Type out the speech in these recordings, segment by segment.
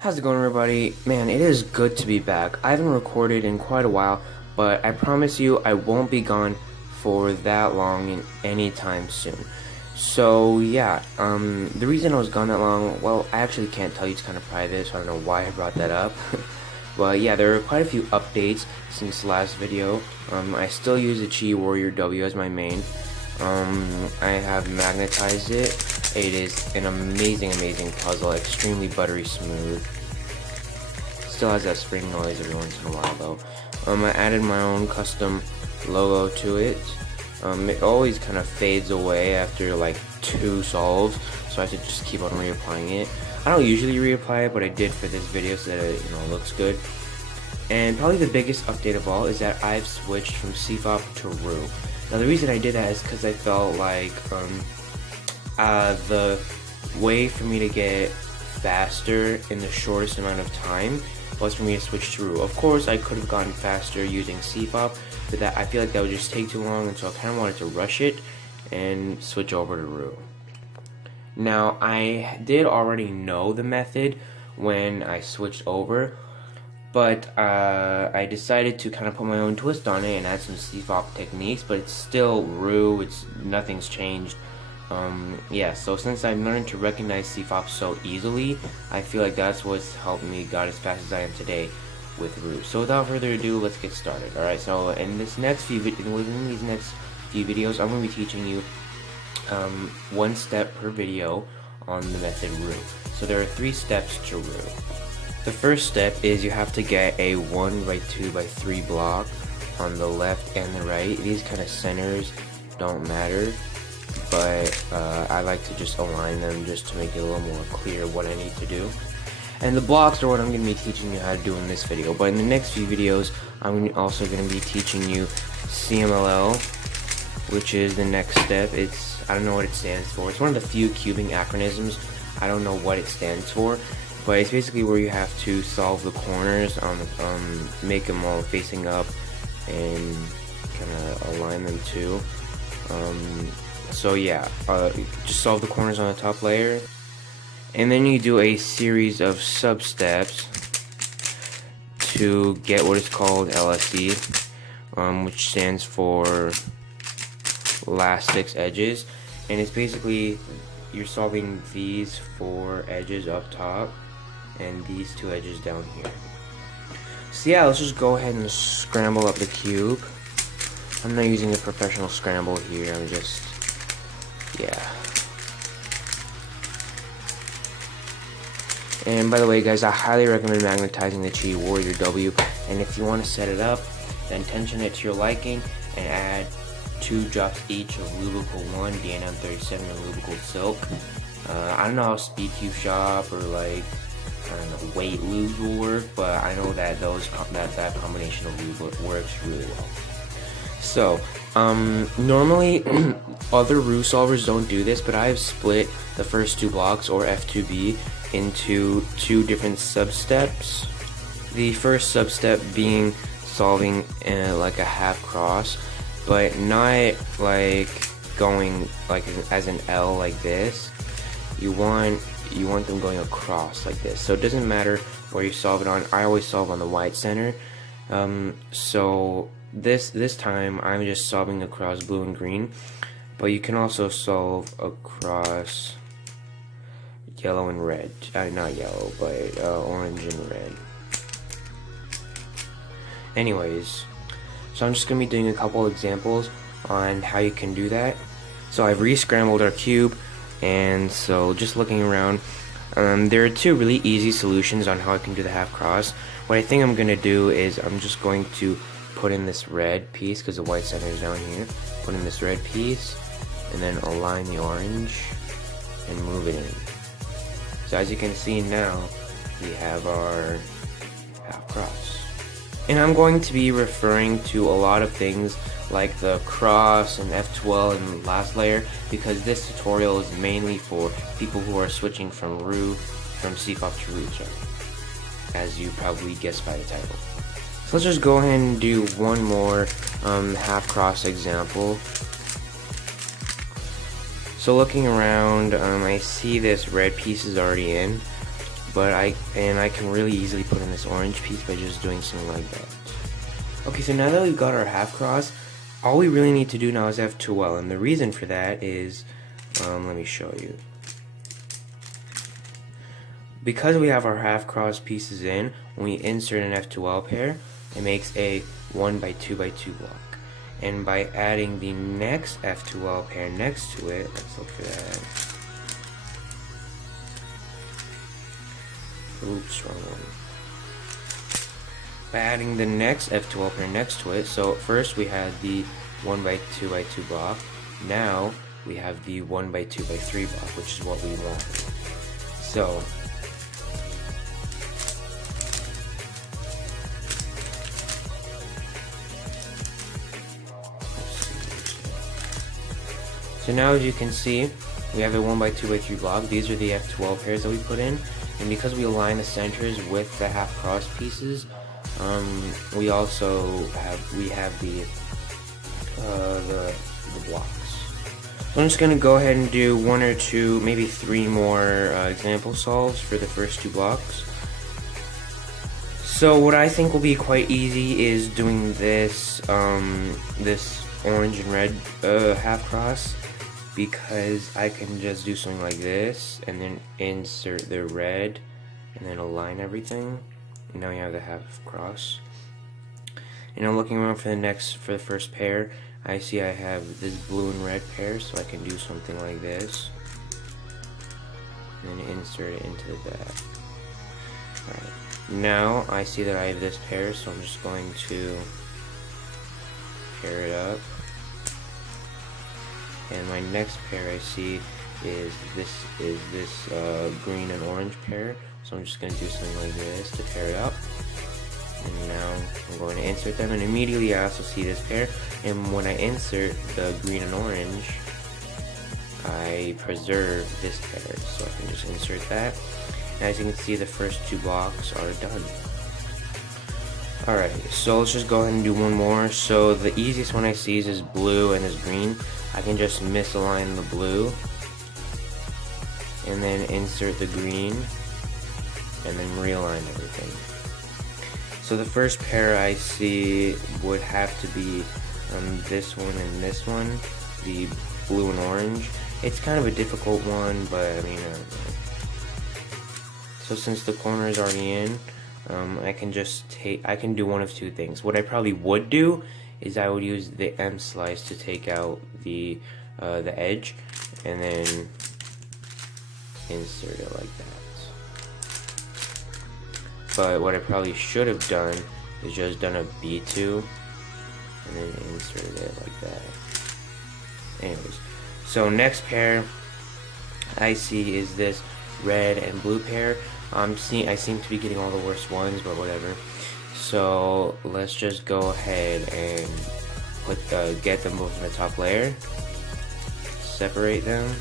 How's it going, everybody? Man, it is good to be back. I haven't recorded in quite a while, but I promise you I won't be gone for that long in anytime soon. So yeah, the reason I was gone that long, well, I actually can't tell you. It's kind of private, so I don't know why I brought that up. But yeah, there are quite a few updates since the last video. I still use the Chi Warrior W as my main. I have magnetized it. It is an amazing puzzle, extremely buttery smooth. Still has that spring noise every once in a while though. I added my own custom logo to it. It always kind of fades away after like 2 solves, so I have to just keep on reapplying it. I don't usually reapply it, but I did for this video so that it looks good. And probably the biggest update of all is that I've switched from CFOP to Roux. Now the reason I did that is because I felt like the way for me to get faster in the shortest amount of time was for me to switch to Roux. Of course, I could have gotten faster using CFOP, but that I feel like that would just take too long, and so I kind of wanted to rush it and switch over to Roux. Now, I did already know the method when I switched over, but I decided to kind of put my own twist on it and add some CFOP techniques, but it's still Roux, nothing's changed. Yeah, so since I've learned to recognize CFOP so easily, I feel like that's what's helped me got as fast as I am today with Roux. So without further ado, let's get started. Alright, so in these next few videos, I'm going to be teaching you one step per video on the method Roux. So there are 3 steps to Roux. The first step is you have to get a 1x2x3 block on the left and the right. These kind of centers don't matter, but I like to just align them just to make it a little more clear what I need to do. And the blocks are what I'm going to be teaching you how to do in this video, but in the next few videos I'm also going to be teaching you CMLL, which is the next step. I don't know what it stands for. It's one of the few cubing acronyms. I don't know what it stands for, but it's basically where you have to solve the corners, make them all facing up and kind of align them too. So yeah, just solve the corners on the top layer, and then you do a series of sub-steps to get what is called LSD, which stands for last 6 edges, and it's basically you're solving these 4 edges up top and these 2 edges down here. So yeah, let's just go ahead and scramble up the cube. I'm not using a professional scramble here, I'm just, yeah. And by the way guys, I highly recommend magnetizing the Chi Warrior W, and if you want to set it up, then tension it to your liking and add 2 drops each of Lubrical 1, DNM 37, and Lubrical Silk. I don't know how Speed Cube Shop or like, I don't know, weight lubes will work, but I know that that combination of lube works really well. So, normally other Roux solvers don't do this, but I've split the first 2 blocks, or F2B, into 2 different sub-steps. The first sub-step being solving like a half cross, but not like going like as an L like this. You want them going across like this. So it doesn't matter where you solve it on. I always solve on the white center. So this time I'm just solving across blue and green, but you can also solve across yellow and red. Not yellow, but orange and red. Anyways, so I'm just going to be doing a couple examples on how you can do that. So I've re-scrambled our cube, and so just looking around, there are 2 really easy solutions on how I can do the half cross. What I think I'm going to do is I'm just going to put in this red piece, because the white center is down here. Put in this red piece, and then align the orange, and move it in. So as you can see now, we have our half cross. And I'm going to be referring to a lot of things like the cross and F12 and last layer, because this tutorial is mainly for people who are switching from CFOP to Roux, as you probably guessed by the title. So let's just go ahead and do one more half cross example. So looking around, I see this red piece is already in, but I can really easily put in this orange piece by just doing something like that. Okay, so now that we've got our half cross, all we really need to do now is F2L, and the reason for that is, let me show you. Because we have our half cross pieces in, when we insert an F2L pair, it makes a 1x2x2 block. And by adding the next F2L pair next to it, let's look for that. Oops, wrong one. By adding the next F2L pair next to it, so first we had the 1x2x2 block, now we have the 1x2x3 block, which is what we want. So, now as you can see, we have a 1x2x3 block. These are the F2L pairs that we put in, and because we align the centers with the half cross pieces, we also have the blocks. So I'm just gonna go ahead and do 1 or 2, maybe 3 more example solves for the first 2 blocks. So what I think will be quite easy is doing this this orange and red half cross, because I can just do something like this and then insert the red and then align everything. And now you have the half cross. And I'm looking around for the first pair. I see I have this blue and red pair, so I can do something like this and then insert it into the back. Alright. Now I see that I have this pair, so I'm just going to pair it up. And my next pair I see is this green and orange pair, so I'm just going to do something like this to pair it up. And now I'm going to insert them, and immediately I also see this pair, and when I insert the green and orange, I preserve this pair, so I can just insert that. And as you can see, the first 2 blocks are done. Alright, so let's just go ahead and do one more. So the easiest one I see is this blue and this green. I can just misalign the blue and then insert the green and then realign everything. So the first pair I see would have to be this one and this one, the blue and orange. It's kind of a difficult one, but I mean, so since the corner is already in, I can do one of 2 things. What I probably would do is I would use the M slice to take out the edge and then insert it like that. But what I probably should have done is just done a B2 and then inserted it like that. Anyways, so next pair I see is this red and blue pair. I seem to be getting all the worst ones, but whatever. So let's just go ahead and get them both in the top layer, separate them,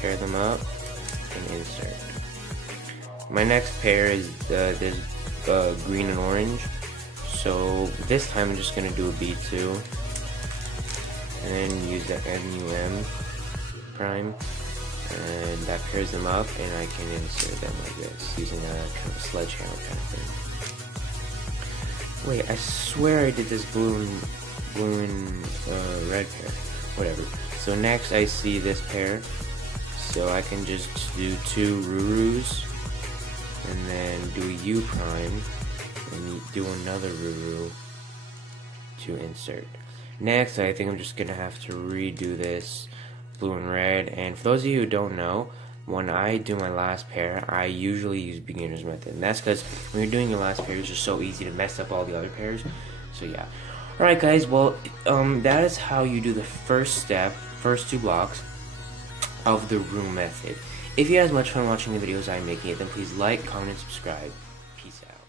pair them up, and insert. My next pair is this green and orange. So this time I'm just gonna do a B2 and then use the MUM prime. And that pairs them up, and I can insert them like this using a kind of a sledgehammer kind of thing. Wait, I swear I did this blue and red pair. Whatever. So next I see this pair, so I can just do 2 Roux and then do a U prime and do another Roux to insert. Next, I think I'm just gonna have to redo this blue and red, and for those of you who don't know, when I do my last pair, I usually use beginner's method, and that's because when you're doing your last pair, it's just so easy to mess up all the other pairs. So yeah. Alright guys, well, that is how you do the first 2 blocks of the Roux method. If you had as much fun watching the videos I'm making it, then please like, comment, and subscribe. Peace out.